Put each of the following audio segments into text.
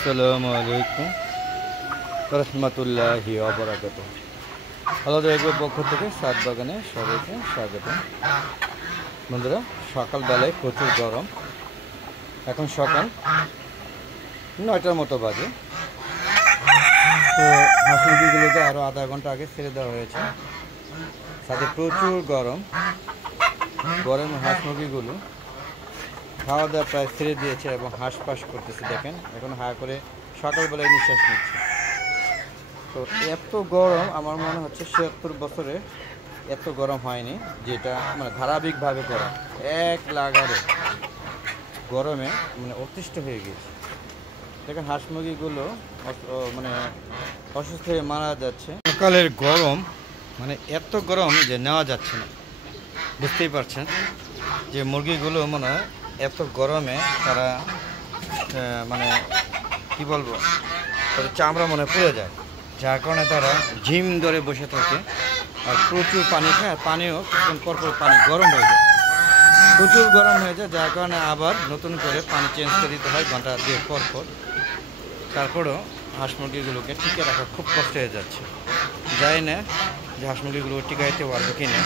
আসসালামু আলাইকুম রহমতুল্লাহি ওয়া বারাকাতুহু। আলাদা এগ্রোর পক্ষ থেকে সাত বাগানে সবাইকে স্বাগত। বন্ধুরা, সকালবেলায় প্রচুর গরম। এখন সকাল 9টার মতো বাজে। তো হাঁস মুরগিগুলোকে আরও আধা ঘন্টা আগে ছেড়ে দেওয়া হয়েছে। সাথে প্রচুর গরম হাঁস মুরগিগুলো খাওয়া দাওয়া প্রায় ছেড়ে দিয়েছে এবং হাঁসফাঁস করতেছে। দেখেন এখন হা করে সকালবেলায় নিঃশ্বাস নিচ্ছে। তো এত গরম আমার মনে হচ্ছে ৭৬ বছরে এত গরম হয়নি, যেটা মানে ধারাবাহিকভাবে গরম এক লাগারে গরমে মানে অতিষ্ঠ হয়ে গেছে। দেখেন হাঁস মুরগিগুলো মানে অসুস্থ হয়ে মারা যাচ্ছে। সকালের গরম মানে এত গরম যে নেওয়া যাচ্ছে না। বুঝতেই পারছেন যে মুরগিগুলো মনে হয় এত গরমে তারা মানে কি বলবো, তাদের চামড়া মনে পুড়ে যায়, যার কারণে তারা ঝিম ধরে বসে থাকে আর প্রচুর পানি খায়। আর পানিও কিছুক্ষণ পরপর পানি গরম হয়ে যায়, প্রচুর গরম হয়ে যায়, যার কারণে আবার নতুন করে পানি চেঞ্জ করে দিতে হয় ঘন্টা 2 পর। তারপরেও হাঁস মুরগিগুলোকে টিকে রাখা খুব কষ্ট হয়ে যাচ্ছে। জানি না যে হাঁস মুরগিগুলো টিকাইতে পারবে কি না।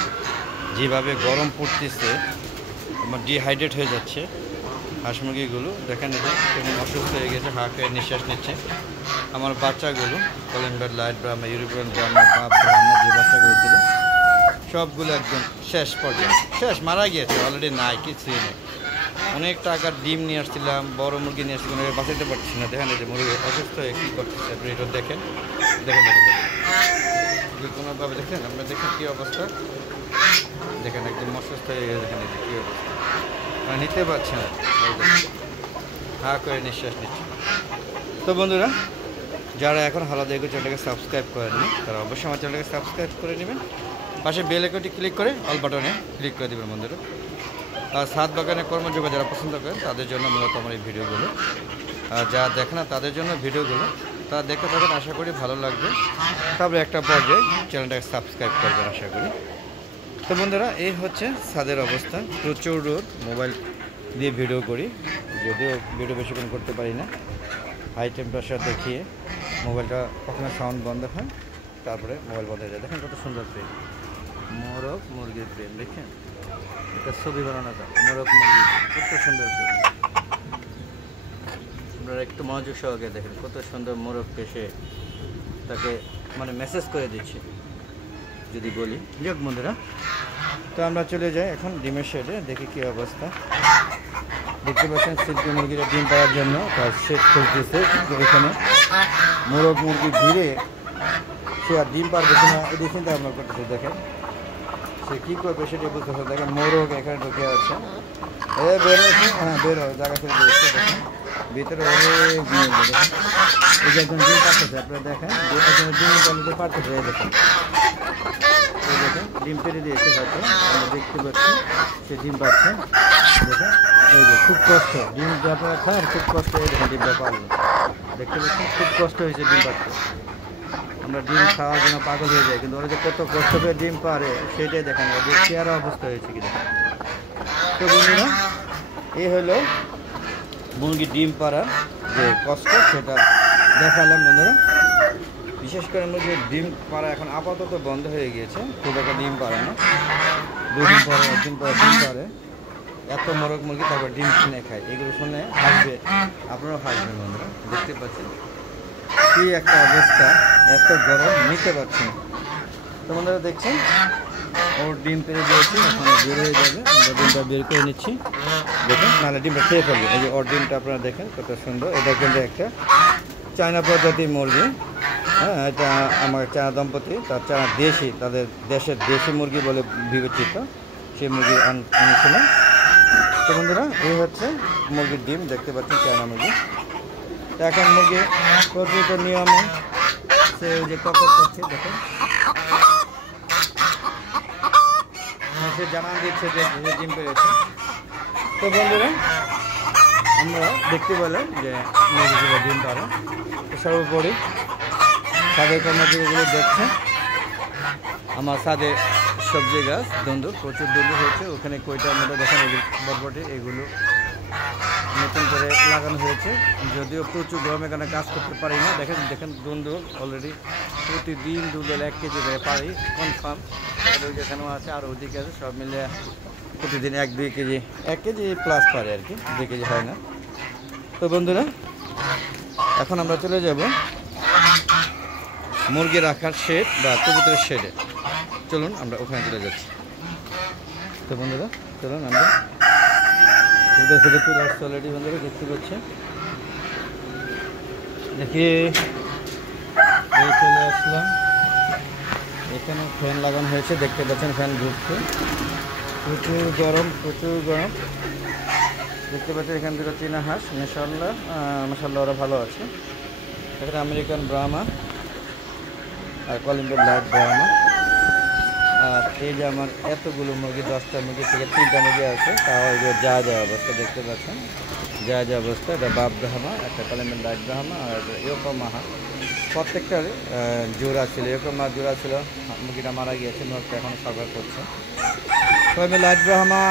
যেভাবে গরম পড়তেছে আমার ডিহাইড্রেট হয়ে যাচ্ছে হাঁস মুরগিগুলো। দেখেন যে কেমন অসুস্থ হয়ে গেছে, হা করে নিঃশ্বাস নিচ্ছে। আমার বাচ্চাগুলো কলিম্বার light Brahma, European Brahma, Brahma যে বাচ্চাগুলো ছিল সবগুলো একদম শেষ পর্যায়ে শেষ, মারা গিয়েছে অলরেডি, নাই কিছুই নেই। অনেক টাকার ডিম নিয়ে আসছিলাম, বড় মুরগি নিয়ে আসছিলাম, বাঁচাতে পারছি না। দেখেন যে মুরগি অসুস্থ হয়ে কী করতেছে আপনি এটা দেখেন দেখেন কোনোভাবে দেখেন, আপনার দেখেন কী অবস্থা। দেখেন একদম অসুস্থ হয়ে গেছে, দেখেন কী অবস্থা, মানে নিতে পারছে না, হা করে নিঃশ্বাস নিচ্ছে। তো বন্ধুরা, যারা এখন হালাদা এগ্রো চ্যানেলটাকে সাবস্ক্রাইব করেননি তারা অবশ্যই আমার চ্যানেলটাকে সাবস্ক্রাইব করে নেবেন। পাশে বেল আইকনটি ক্লিক করে অল বাটনে ক্লিক করে দেবেন বন্ধুরা। আর সাত বাগানে কর্মযোগ্য যারা পছন্দ করেন তাদের জন্য মূলত আমার এই ভিডিওগুলো, আর যারা দেখে না তাদের জন্য ভিডিওগুলো, তারা দেখতে থাকেন, আশা করি ভালো লাগবে। তারপরে একটা পর্যায়ে চ্যানেলটাকে সাবস্ক্রাইব করবেন আশা করি। তো বন্ধুরা, এই হচ্ছে ছাদের অবস্থা। প্রচুর রোদ, মোবাইল দিয়ে ভিডিও করি, যদিও ভিডিও বেশিক্ষণ করতে পারি না। হাই টেম্পারেচার দেখিয়ে মোবাইলটা কখনো সাউন্ড বন্ধ হয়, তারপরে মোবাইল বন্ধ হয়ে যায়। দেখেন কত সুন্দর প্রেম, মোরগ মুরগির প্রেম। দেখেন এটা ছবি বানানো যায়, মোরগ মুরগি কত সুন্দর প্রেম। আপনারা একটু মনোযোগ সহকারে দেখেন কত সুন্দর মোরগকে সে তাকে মানে মেসেজ করে দিচ্ছে যদি বলি। যাক বন্ধুরা, তো আমরা চলে যাই এখন ডিমের শেডে, দেখি কী অবস্থা। দেখতে পাচ্ছেন সিল্কি মুরগিরা ডিম পাড়ার জন্য তার শেড খুলতেছে। এখানে মোরগ মুরগি ঘিরে সে আর ডিম পারবে কিনা এটি চিন্তা ভাবনা করতেছে। দেখেন সে কী করবে সেটা বুঝতেছে। দেখেন মোরগ এখানে ঢুকে আছে, বের হয়েছে, হ্যাঁ বের হয়, জায়গা থেকে বেরোচ্ছে। দেখেন ভিতরে অনেক ডিম, দেখেন এই যে একজন ডিম পারতেছে। আপনারা দেখেন একজন ডিম পালিতে পারতেছে, দেখেন দেখেন ডিম পেরে দিয়েছে, হয়তো আমরা দেখতে পাচ্ছি সে ডিম পাচ্ছে। দেখেন এই যে খুব কষ্ট, ডিম আপনারা খান খুব কষ্ট, এই দেখেন ডিমটা পারলো, দেখতে পাচ্ছেন খুব কষ্ট হয়েছে ডিম পাচ্ছে। আমরা ডিম খাওয়ার জন্য পাগল হয়ে যাই, কিন্তু ওরা যে কত কষ্ট করে ডিম পারে সেটাই দেখেন, ওদের চেহারা অবস্থা হয়েছে কি দেখেন। তো বন্ধুরা, এই হলো মুরগি ডিম পাড়ার যে কষ্ট সেটা দেখালাম বন্ধুরা। বিশেষ করে মুরগির ডিম পাড়া এখন আপাতত বন্ধ হয়ে গিয়েছে, খুব একটা ডিম পারে না। 2 দিন পরে 1 দিন পরে ডিম পারে। এত মোরগ মুরগি তারপর ডিম কিনে খায়, এগুলো শুনে হাসবে, আপনারাও হাসবেন বন্ধুরা। দেখতে পাচ্ছেন কী একটা অবস্থা, এত গরম নিতে পারছি না। তো বন্ধুরা দেখছেন ওর ডিম পেরে দিয়েছি, এখন বের হয়ে যাবে, আমরা ডিমটা বের করে নিচ্ছি। দেখেন নাহলে ডিমটা খেয়ে ফেলবে। এই যে ওর ডিমটা আপনারা দেখেন কত সুন্দর, এটা কিন্তু একটা চায়না প্রজাতির মুরগি। হ্যাঁ, এটা আমার চায়না দম্পতি, তার চায়না দেশি, তাদের দেশের দেশি মুরগি বলে বিবেচিত, সেই মুরগি আনিয়েছিলাম। তো বন্ধুরা, এই হচ্ছে মুরগির ডিম, দেখতে পাচ্ছেন চায়না মুরগি। তো এখন মুরগি প্রকৃত নিয়মে সে ওই যে কপট করছে, দেখেন সে জানান দিচ্ছে যে ডিম পেরেছে। তো বন্ধুরা, আমরা দেখতে পেলাম যে মুরগিগুলো ডিম পারে। সর্বোপরি ছাদের কর্মযোগ্যগুলো দেখছেন, আমার ছাদে সবজি গাছ, ধুন্দুর, প্রচুর ধুন্দুর হচ্ছে। ওখানে কইটার মধ্যে দেখেন বরবটি, এগুলো নতুন করে লাগানো হয়েছে, যদিও প্রচুর গরমে এখানে কাজ করতে পারি না। দেখেন দেখেন দুন্দুল অলরেডি প্রতিদিন দুন্দুল 1 কেজি করে পারি কনফার্ম। ওই যেখানেও আছে আর ওইদিকে আছে, সব মিলে প্রতিদিন 1-2 কেজি, 1 কেজি প্লাস পারে আর কি, 2 কেজি হয় না। তো বন্ধুরা এখন আমরা চলে যাব মুরগি রাখার শেড বা কবুতরের শেডে। চলুন আমরা ওখানে চলে যাচ্ছি। তো বন্ধুরা চলুন আমরা কবুতর শেডে চলে আসছি অলরেডি। বন্ধুরা দেখতে পাচ্ছেন, দেখি এই চলে আসলাম। এখানে ফ্যান লাগানো হয়েছে, দেখতে পাচ্ছেন ফ্যান ঘুরছে, প্রচুর গরম প্রচুর গরম। দেখতে পাচ্ছেন এখান থেকে চীনা হাঁস, মাশাআল্লাহ মাশাআল্লাহ ওরা ভালো আছে। এখানে আমেরিকান ব্রাহ্মা আর কলিম্বো ব্ল্যাক ব্রাহ্মা। আর এই যে আমার এতগুলো মুরগি, 10টা মুরগি থেকে 3টা মুরগি আছে, তাও যা যা অবস্থা দেখতে পাচ্ছেন, যা যা অবস্থা। এটা বাপ ব্রাহ্মা, একটা কলিম্বো ব্ল্যাক ব্রাহ্মা আর ইয়োকোমা হাঁস। প্রত্যেকটার জোড়া ছিল, ইয়োকোমা জোড়া ছিল, মুরগিটা মারা গিয়েছে, মুরগিটা এখন সার্ভাইভ করছে। কলিম্বো ব্ল্যাক ব্রাহ্মা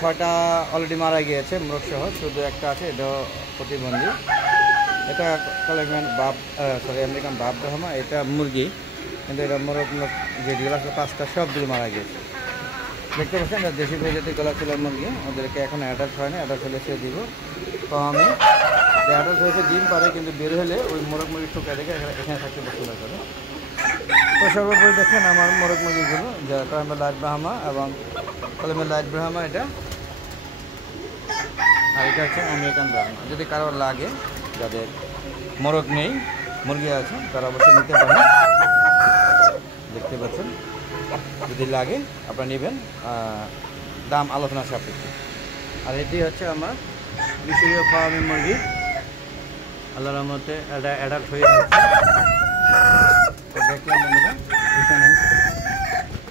6টা অলরেডি মারা গিয়েছে মোরগ সহ, শুধু একটা আছে, এটা প্রতিবন্ধী। এটা কলিম্বিয়ান আমেরিকান বাপ ব্রাহ্মা, এটা মুরগি, কিন্তু এটা মোরগ যেগুলো আছে 5টা সবগুলো মারা গিয়েছে। দেখতে পাচ্ছেন এটা দেশি প্রজাতির গলা ছিল মুরগি, ওদেরকে এখন অ্যাডাল্ট হয় না, অ্যাডাল্ট হলে সে দিব। তো আমি অ্যাডাল্ট হয়েছে ডিম পারে, কিন্তু বের হলে ওই মোরগ মুরগি ঠোকায় দেখে এখানে থাকতে পছন্দ করে। তো সর্বোপরি দেখেন আমার মোরগ মুরগিগুলো, যা কলিম্বো লাইট ব্রাহ্মা এবং কলিম্বো লাইট ব্রাহ্মা এটা, আর এটা হচ্ছে আমেরিকান ব্রাহ্মা। যদি কারো লাগে, যাদের মোরগ নেই মুরগি আছে, তারা অবশ্যই নিতে পারেন। দেখতে পাচ্ছেন, যদি লাগে আপনারা নেবেন, দাম আলোচনা সাপেক্ষে। আর এটি হচ্ছে আমার মিশরীয় ফার্মি মুরগি, আল্লাহর রহমতে এটা অ্যাডাল্ট হয়ে গেছে। দেখলাম বন্ধুরা এখানে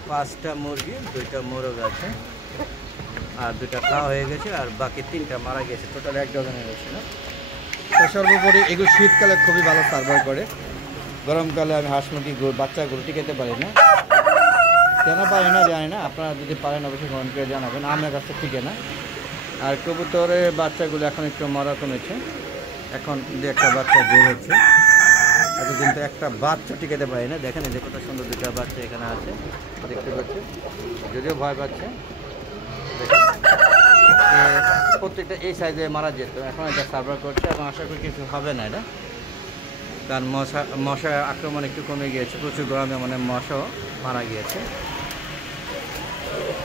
5টা মুরগি, 2টা মোরগ আছে, আর 2টা খাওয়া হয়ে গেছে, আর বাকি 3টা মারা গেছে, টোটাল 1 ডজন হয়ে গেছে না। তো সর্বোপরি এগুলো শীতকালে খুবই ভালো সার্ভাইভ করে। গরমকালে আমি হাঁস মুরগি বাচ্চাগুলো টিকাতে পারি না, কেন পারি না জানি না, আপনারা যদি পারেন অবশ্যই কমেন্ট করে জানাবেন, আমার কাছে টিকে না। আর কবুতরের বাচ্চাগুলো এখন একটু মরা কমেছে, এখন 2-একটা বাচ্চা বের হচ্ছে, এতদিন তো একটা বাচ্চা টিকাতে পারি না। দেখেন এই যে কত সুন্দর 2টা বাচ্চা এখানে আছে, দেখতে পাচ্ছেন, যদিও ভয় পাচ্ছে। প্রত্যেকটা এই সাইজে মারা যেত, এখন এটা সার্ভাইভ করছে এবং আশা করি কিছু হবে না এটা, কারণ মশার আক্রমণ একটু কমে গিয়েছে, প্রচুর গরমে মানে মশাও মারা গিয়েছে।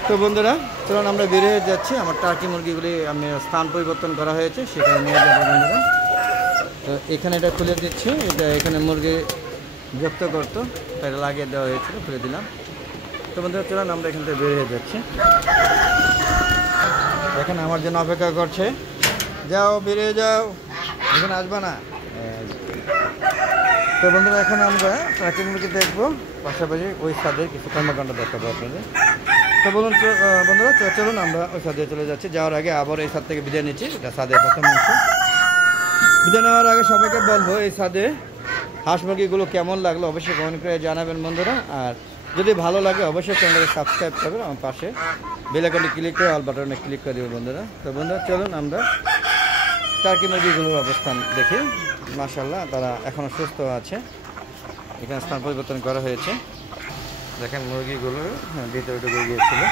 তো বন্ধুরা চলুন আমরা বের হয়ে যাচ্ছি। আমার টার্কি মুরগিগুলি আমি স্থান পরিবর্তন করা হয়েছে, সেখানে নিয়ে যাবো বন্ধুরা। তো এখানে এটা খুলে দিচ্ছি, এটা এখানে মুরগি যুক্ত করতো, এটা লাগিয়ে দেওয়া হয়েছিল, খুলে দিলাম। তো বন্ধুরা চলুন আমরা এখান থেকে বের হয়ে যাচ্ছি। দেখেন আমার জন্য অপেক্ষা করছে, যাও বেরিয়ে যাও, এখানে আসবে না। তো বন্ধুরা এখন আমরা টার্কি মুরগি দেখবো, পাশাপাশি ওই ছাদের কিছু কর্মকাণ্ড দেখাবো আপনাদের। তো বলুন বন্ধুরা চলুন আমরা ওই ছাদে চলে যাচ্ছি। যাওয়ার আগে আবার এই ছাদ থেকে বিদায় নিচ্ছি, এটা ছাদের প্রথম অংশ। বিদায় নেওয়ার আগে সবাইকে বলবো, এই ছাদে হাঁস মুরগিগুলো কেমন লাগলো অবশ্যই কমেন্ট করে জানাবেন বন্ধুরা। আর যদি ভালো লাগে অবশ্যই চ্যানেলকে সাবস্ক্রাইব করবেন, আমার পাশে বেল আইকনে ক্লিক করে অল বাটনে ক্লিক করে দেবেন বন্ধুরা। তো বন্ধুরা চলুন আমরা টার্কি মুরগিগুলোর অবস্থান দেখি। মাশাআল্লাহ তারা এখনও সুস্থ আছে, এখানে স্থান পরিবর্তন করা হয়েছে। দেখেন মুরগিগুলো ভিতরে ঢুকে গিয়েছিল,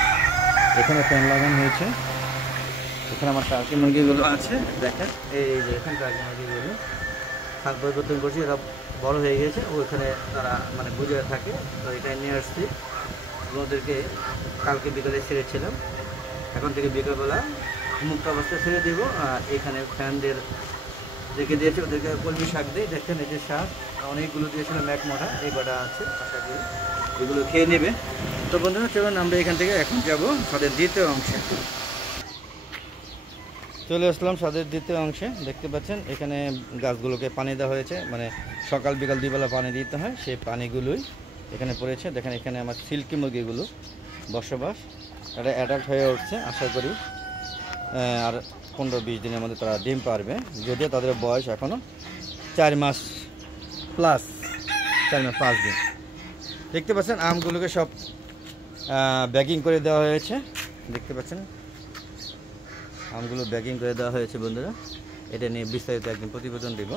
এখানে ফ্যান লাগানো হয়েছে। এখানে আমার টার্কি মুরগিগুলো আছে, দেখেন এই যে এখানে টার্কি মুরগিগুলো স্থান পরিবর্তন করছি, এরা বড় হয়ে গেছে, ওইখানে তারা মানে বুঝে থাকে। তো এটাই নিয়ে আসছি, ওদেরকে কালকে বিকালে ছেড়েছিলাম, এখন থেকে বিকালবেলা মুক্ত অবস্থায় ছেড়ে দিব। আর এখানে ফ্যানদের রেখে দিয়েছে, ওদেরকে কলমি শাক দিই। দেখছেন এই যে শাক অনেকগুলো দিয়েছিলাম, এক মোটা, এই কটা আছে, আশা করি এগুলো খেয়ে নেবে। তো বন্ধুরা চলুন আমরা এখান থেকে এখন যাব ছাদের দ্বিতীয় অংশে। চলে আসলাম ছাদের দ্বিতীয় অংশে। দেখতে পাচ্ছেন এখানে গাছগুলোকে পানি দেওয়া হয়েছে, মানে সকাল বিকাল 2 বেলা পানি দিতে হয়, সেই পানিগুলোই এখানে পড়েছে। দেখেন এখানে আমার সিল্কি মুরগিগুলো বসবাস, এটা অ্যাডাল্ট হয়ে উঠছে, আশা করি আর 15-20 দিনের মধ্যে তারা ডিম পারবে, যদিও তাদের বয়স এখনও 4 মাস প্লাস, 4 মাস 5 দিন। দেখতে পাচ্ছেন আমগুলোকে সব ব্যাগিং করে দেওয়া হয়েছে, দেখতে পাচ্ছেন আমগুলো ব্যাগিং করে দেওয়া হয়েছে বন্ধুরা। এটা নিয়ে বিস্তারিত একদিন প্রতিবেদন দেব।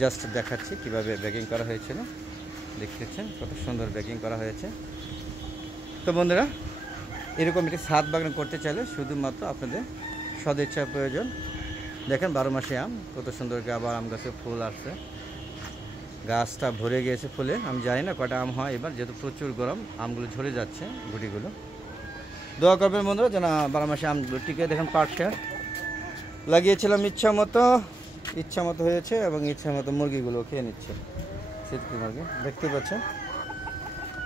জাস্ট দেখাচ্ছি কীভাবে ব্যাগিং করা হয়েছিল। দেখতেছেন কত সুন্দর ব্যাগিং করা হয়েছে। তো বন্ধুরা, এরকম একটি ছাদ বাগান করতে চাইলে শুধুমাত্র আপনাদের সদিচ্ছার প্রয়োজন। দেখেন 12 মাসে আম, কত সুন্দর আবার আম গাছে ফুল আসছে, গাছটা ভরে গিয়েছে ফুলে। আমি জানি না কটা আম হয় এবার, যেহেতু প্রচুর গরম আমগুলো ঝরে যাচ্ছে গুটিগুলো। দোয়া করবেন বন্ধুরা যেন 12 মাসে আমগুলো টিকে। দেখেন পাটটা লাগিয়েছিলাম ইচ্ছা মতো হয়েছে এবং ইচ্ছা মতো মুরগিগুলো খেয়ে নিচ্ছে, শীতকি মুরগি দেখতে পাচ্ছেন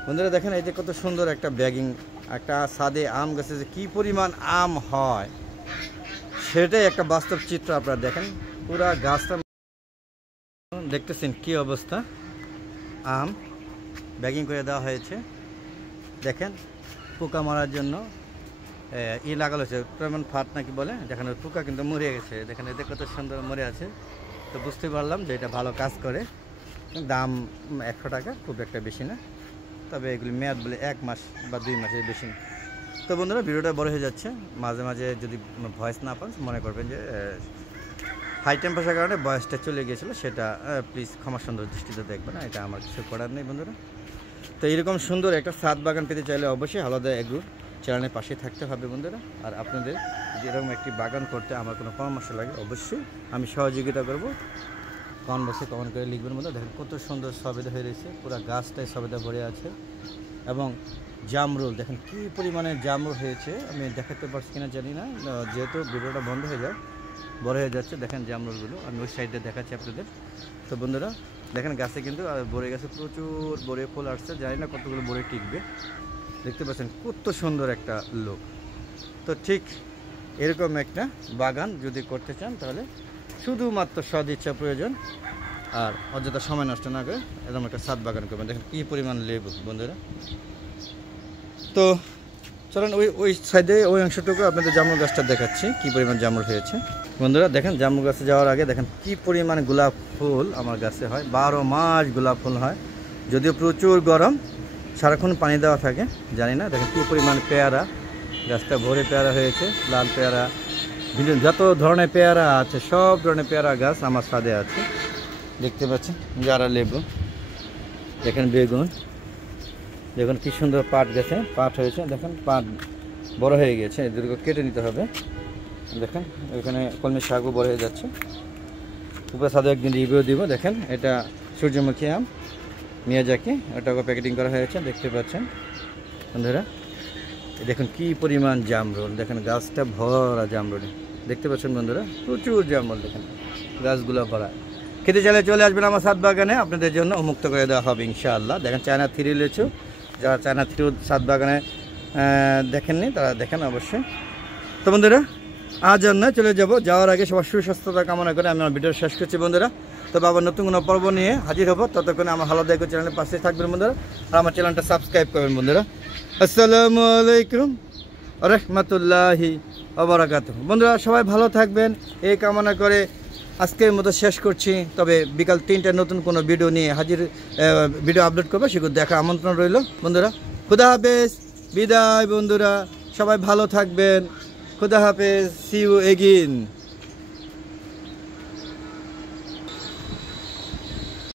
বন্ধুরা। দেখেন এই যে কত সুন্দর একটা ব্যাগিং, একটা ছাদে আম গাছে যে কী পরিমাণ আম হয় সেটাই একটা বাস্তব চিত্র আপনারা দেখেন। পুরা গাছটা দেখতেছেন কি অবস্থা, আম ব্যাগিং করে দেওয়া হয়েছে। দেখেন পোকা মারার জন্য লাগানো হয়েছে, প্রমাণ ফাট নাকি বলে, যেখানে পোকা কিন্তু মরে গেছে। দেখেন এতে কত সুন্দর মরে আছে। তো বুঝতে পারলাম যে এটা ভালো কাজ করে। দাম 100 টাকা, খুব একটা বেশি না, তবে এগুলি মেয়াদ বলে 1 মাস বা 2 মাসের বেশি না। তো বন্ধুরা ভিডিওটা বড় হয়ে যাচ্ছে, মাঝে মাঝে যদি ভয়েস না পান মনে করবেন যে হাই টেম্পারেচার কারণে ভয়েসটা চলে গিয়েছিলো, সেটা প্লিজ ক্ষমা সুন্দর দৃষ্টিতে দেখবেন, এটা আমার কিছু করার নেই বন্ধুরা। তো এরকম সুন্দর একটা ছাদ বাগান পেতে চাইলে অবশ্যই হালাদা এগ্রো চ্যানেলের পাশে থাকতে হবে বন্ধুরা। আর আপনাদের যদি এরকম একটি বাগান করতে আমার কোনো পরামর্শ লাগে অবশ্যই আমি সহযোগিতা করব। কমেন্ট বক্সে কমেন্ট করে লিখবেন বন্ধুরা। দেখেন কত সুন্দর সবেদা হয়ে রয়েছে, পুরো গাছটাই সবেদা ভরে আছে। এবং জামরুল দেখেন কী পরিমাণে জামরুল হয়েছে, আমি দেখাতে পারছি কিনা জানি না, যেহেতু ভিডিওটা বন্ধ হয়ে যায় বড় হয়ে যাচ্ছে। দেখেন জামরুলগুলো আমি ওই সাইডে দেখাচ্ছি আপনাদের। তো বন্ধুরা দেখেন গাছে কিন্তু বড়ে গেছে, প্রচুর বড়ে ফুল আসছে, জানি না কতগুলো বড়ে টিকবে। দেখতে পাচ্ছেন কত সুন্দর একটা লোক। তো ঠিক এরকম একটা বাগান যদি করতে চান তাহলে শুধুমাত্র সদিচ্ছা প্রয়োজন, আর অযথা সময় নষ্ট না করে এরকম একটা ছাদ বাগান করবেন। দেখেন কী পরিমাণ লেবু বন্ধুরা। তো চলেন ওই সাইডে ওই অংশটুকু আপনাদের জামরুল গাছটা দেখাচ্ছি কী পরিমাণ জামরুল হয়েছে বন্ধুরা। দেখেন জামরুল গাছে যাওয়ার আগে দেখেন কী পরিমাণ গোলাপ ফুল আমার গাছে হয়, 12 মাস গোলাপ ফুল হয়। যদিও প্রচুর গরম, সারাক্ষণ পানি দেওয়া থাকে, জানি না। দেখেন কী পরিমাণ পেয়ারা, গাছটা ভরে পেয়ারা হয়েছে, লাল পেয়ারা, বিভিন্ন যত ধরনের পেয়ারা আছে সব ধরনের পেয়ারা গাছ আমার ছাদে আছে। দেখতে পাচ্ছেন যারা লেবু, দেখেন বেগুন, দেখুন কি সুন্দর পাট গেছে, পাট হয়েছে। দেখেন পাট বড় হয়ে গেছে, এদেরকে কেটে নিতে হবে। দেখেন এখানে কলমি শাকও বড় হয়ে যাচ্ছে। উপরে ছাদে একদিন রিভিউ দিব। দেখেন এটা সূর্যমুখী আম মিয়াজাকি, ওটাকে প্যাকেটিং করা হয়েছে দেখতে পাচ্ছেন বন্ধুরা। দেখুন কি পরিমাণ জামরুল, দেখেন গাছটা ভরা জামরুল দেখতে পাচ্ছেন বন্ধুরা, প্রচুর জামরুল। দেখেন গাছগুলো ভরা। খেতে চাইলে চলে আসবেন আমার ছাদ বাগানে, আপনাদের জন্য উন্মুক্ত করে দেওয়া হবে ইনশাআল্লাহ। দেখেন চায়না 3 লিচু, যারা চায়না 3 ছাদ বাগানে দেখেননি তারা দেখেন অবশ্যই। তো বন্ধুরা আজ আর নয়, চলে যাওয়ার আগে সবার সুস্বাস্থ্যতা কামনা করে আমি আমার ভিডিও শেষ করছি বন্ধুরা। তবে আবার নতুন কোনো পর্ব নিয়ে হাজির হবো, ততক্ষণে আমার হালাদা এগ্রো চ্যানেলের পাশে থাকবেন বন্ধুরা, আর আমার চ্যানেলটা সাবস্ক্রাইব করবেন বন্ধুরা। আসসালামু আলাইকুম ওয়া রাহমাতুল্লাহি ওয়া বারাকাতুহু। বন্ধুরা সবাই ভালো থাকবেন এই কামনা করে আজকের মতো শেষ করছি। তবে বিকাল 3টায় নতুন কোনো ভিডিও নিয়ে ভিডিও আপলোড করবো, সেগুলো দেখা আমন্ত্রণ রইল বন্ধুরা। খুদা হাফেজ, বিদায় বন্ধুরা, সবাই ভালো থাকবেন। খুদা হাফেজ, সি ইউ এগেইন।